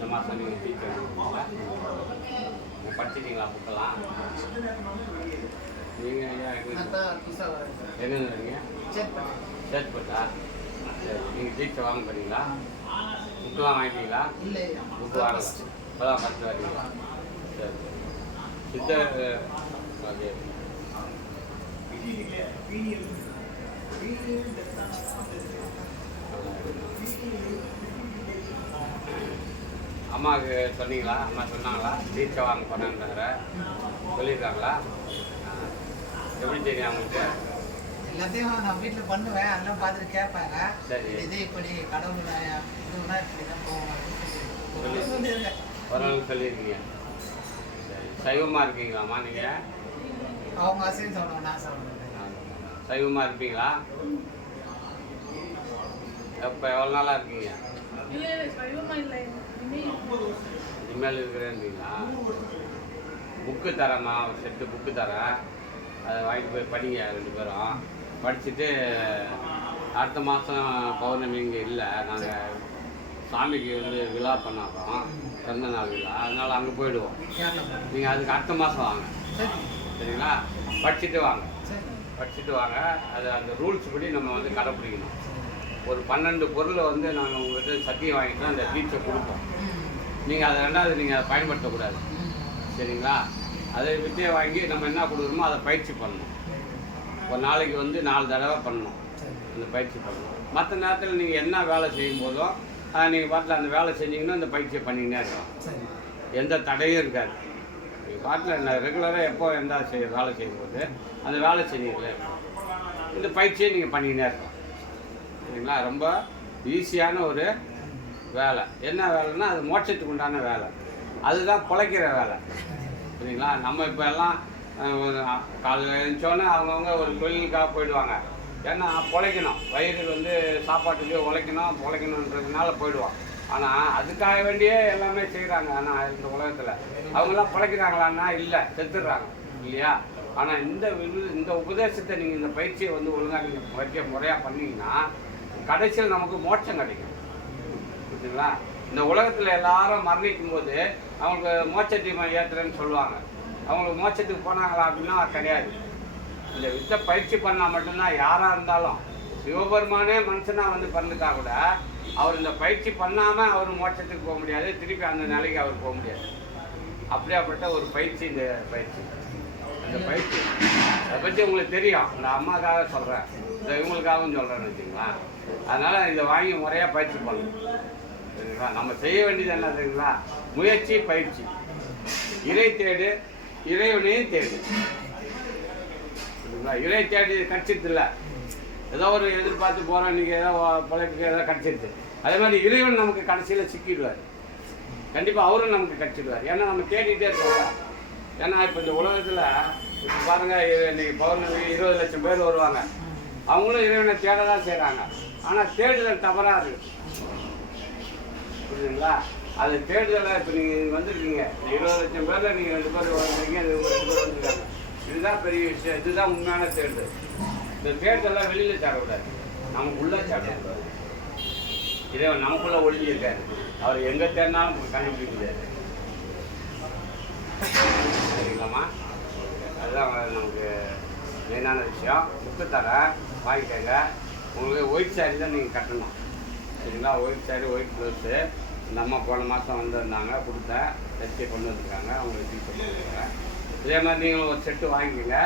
இந்த மாதம் நீங்கள் டீச்சர் படிச்சிட்டிங்களா புக்கெல்லாம்? நீங்கள் எங்கே இருக்கீங்க? சேத்பட்டா? சரி, நீங்கள் டீச்சர் வாங்க போகிறீங்களா? புக்கெல்லாம் வாங்கிட்டீங்களா? புக்கு வாங்க இப்போதான் ஃபஸ்ட்டு வரீங்களா? சரி சித்தர் ஓகே. அம்மாவுக்கு சொன்னீங்களா? அம்மா சொன்னாங்களா டீச்சர் வாங்க போனான்ற சொல்லியிருக்காங்களா? எப்படி தெரியும் அவங்களுக்கு? எல்லாத்தையும் நான் வீட்டில் பண்ணுவேன், எல்லாம் பார்த்துட்டு கேட்பாங்க. சரி, இது இப்படி கடவுள் இதுனா இப்படி தான் போவோம் ஓரளவுக்கு சொல்லியிருக்கீங்க. சரி, சைவமாக இருக்கீங்களாம்மா நீங்கள்? அவங்க அசைவம் சாப்பிடுவாங்க, நான் சாப்பிடுவேன். சைவமாக இருப்பீங்களா? எப்போ எவ்வளோ நாளாக இருக்கீங்க? இனிமேல் இருக்கிறேன்றீங்களா? புக்கு தரேம்மா, ஒரு செட்டு புக்கு தரேன், அதை வாங்கிட்டு போய் படிங்க 2 பேரும். படிச்சுட்டு அடுத்த மாதம் பௌர்ணமி இங்கே இல்லை, நாங்கள் சாமிக்கு வந்து விழா பண்ணாரோம், பிறந்த நாள் விழா, அதனால் அங்கே போயிடுவோம். நீங்கள் அதுக்கு அடுத்த மாதம் வாங்க, சரிங்களா? படிச்சுட்டு வாங்க, படிச்சுட்டு வாங்க. அது அந்த ரூல்ஸ் படி நம்ம வந்து கடைப்பிடிக்கணும். ஒரு 12 பொருளை வந்து நாங்கள் உங்கள்கிட்ட சத்தியம் வாங்கிட்டு அந்த டீச்சர் கொடுப்போம். நீங்கள் அதை ரெண்டாவது நீங்கள் அதை பயன்படுத்தக்கூடாது, சரிங்களா? அதை வித்தியை வாங்கி நம்ம என்ன கொடுக்குறோமோ அதை பயிற்சி பண்ணணும். ஒரு நாளைக்கு வந்து 4 தடவை பண்ணணும், அந்த பயிற்சி பண்ணணும். மற்ற நேரத்தில் நீங்கள் என்ன வேலை செய்யும் போதும் நீங்கள் பாட்டில் அந்த வேலை செஞ்சீங்கன்னா அந்த பயிற்சியை பண்ணிக்கிட்டே இருக்கலாம், எந்த தடையும் இருக்காது. நீங்கள் பாட்டில் ரெகுலராக எப்போ எந்த வேலை செய்யும்போது அந்த வேலை செஞ்சீங்களே இந்த பயிற்சியை நீங்கள் பண்ணிக்கிட்டே இருக்கலாம், சரிங்களா? ரொம்ப ஈஸியான ஒரு வேலை. என்ன வேலைன்னா அது மோட்சத்துக்கு உண்டான வேலை, அதுதான் பிழைக்கிற வேலை, சரிங்களா? நம்ம இப்போ எல்லாம் காலையில் எழுந்தோன்னே அவங்கவுங்க ஒரு தொழிலுக்காக போயிடுவாங்க. ஏன்னா பிழைக்கணும், வயிறு வந்து சாப்பாட்டுக்கு பிழைக்கணுன்றதுனால போயிடுவான். ஆனால் அதுக்காக வேண்டியே எல்லாமே செய்கிறாங்க. ஆனால் இந்த உலகத்தில் அவங்களாம் பிழைக்கிறாங்களான்னா இல்லை, செத்துடுறாங்க இல்லையா? ஆனால் இந்த உபதேசத்தை நீங்கள் இந்த பயிற்சியை வந்து ஒழுங்காக நீங்கள் முறையாக பண்ணிங்கன்னா கடைசியில் நமக்கு மோட்சம் கிடைக்கும், புரியுதுங்களா? இந்த உலகத்தில் எல்லாரும் மரணிக்கும் போது அவங்களுக்கு மோட்சத்தை ஏற்றுறேன்னு சொல்லுவாங்க. அவங்களுக்கு மோட்சத்துக்கு போனாங்களா அப்படின்னா கிடையாது. இந்த வித்தை பயிற்சி பண்ணால் மட்டும்தான் யாராக இருந்தாலும், சிவபெருமானே மனுஷனாக வந்து பிறந்துட்டா கூட அவர் இந்த பயிற்சி பண்ணாமல் அவர் மோட்சத்துக்கு போக முடியாது, திருப்பி அந்த நிலைக்கு அவர் போக முடியாது. அப்படியாப்பட்ட ஒரு பயிற்சி இந்த பயிற்சி. இந்த பயிற்சி அதை பற்றி உங்களுக்கு தெரியும், இந்த அம்மாக்காக சொல்கிறேன், இந்த இவங்களுக்காகவும் சொல்கிறேன்னு வச்சுங்களா. அதனால் இதை வாங்கி முறையாக பயிற்சி பண்ணணும், சரிங்களா? நம்ம செய்ய வேண்டியது என்ன தெரியுங்களா? முயற்சி, பயிற்சி, இறை தேடு, இறைவனையும் தேடு, சரிங்களா? இறை தேடி கடிச்சிருதுல்ல, ஏதோ ஒரு எதிர்பார்த்து போகிறோம், நீங்கள் ஏதோ பிழைப்புக்கு ஏதோ கிடச்சிருது. அதே மாதிரி இறைவன் நமக்கு கடைசியில் சிக்கிடுவார், கண்டிப்பாக அவரும் நமக்கு கிடச்சிடுவார். ஏன்னா நம்ம தேடிகிட்டே இருக்கோம். ஏன்னா இப்போ இந்த உலகத்தில் இப்போ பாருங்கள், இன்றைக்கி பௌர்ணமி 20 லட்சம் பேர் வருவாங்க, அவங்களும் இறைவனை தேட தான் செய்கிறாங்க. ஆனால் தேடுதல் தவறாக இருக்குது, புரியுதுங்களா? அது தேடுதலை இப்போ நீங்கள் வந்திருக்கீங்க, 20 லட்சம் பேரில் நீங்கள் 2 பேர் வந்துருக்கீங்க, 2 பேர் வந்துருக்காங்க. இதுதான் பெரிய விஷயம், இதுதான் உண்மையான தேடுதல். இந்த தேடுதெல்லாம் வெளியில் தேடக்கூடாது, நமக்குள்ளே தேடக்கூடாது. இறைவன் நமக்குள்ளே ஒழிஞ்சிருக்காரு, அவர் எங்கே தேடினாலும் கண்டுபிடிக்க முடியாது, சரிங்களாம்மா? அதுதான் நமக்கு மெயினான விஷயம். புக்கு தரேன், வாங்கிக்கங்க. உங்களுக்கு ஒயிட் சாரி தான் நீங்கள் கட்டணும், சரிங்களா? White sorry, white blouse. இந்த அம்மா போன மாதம் வந்திருந்தாங்க, கொடுத்தேன், தைச்சி கொண்டு வந்துருக்காங்க, அவங்களுக்கு டீச்சர் கொடுத்துருக்கேன். இதே மாதிரி நீங்களும் ஒரு செட்டு வாங்கிக்கோங்க.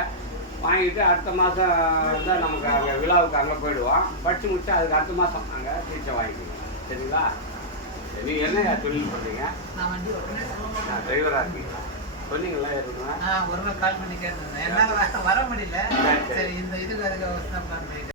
வாங்கிட்டு அடுத்த மாதம் தான் நமக்கு அங்கே விழாவுக்கு அங்கே போயிடுவோம். படித்து முடிச்சா அதுக்கு அடுத்த மாதம் அங்கே டீச்சர் வாங்கிக்கோங்க, சரிங்களா? நீங்கள் என்ன தொழில் பண்ணுறீங்க? நான் டிரைவராக இருக்கீங்களா? சொன்னீங்களா? இருக்குங்க, ஒரு நாள் கால் பண்ணி கேட்டிருந்தேன், என்னால் வர முடியல. சரி, இந்த இதுக்கு அதுக்கு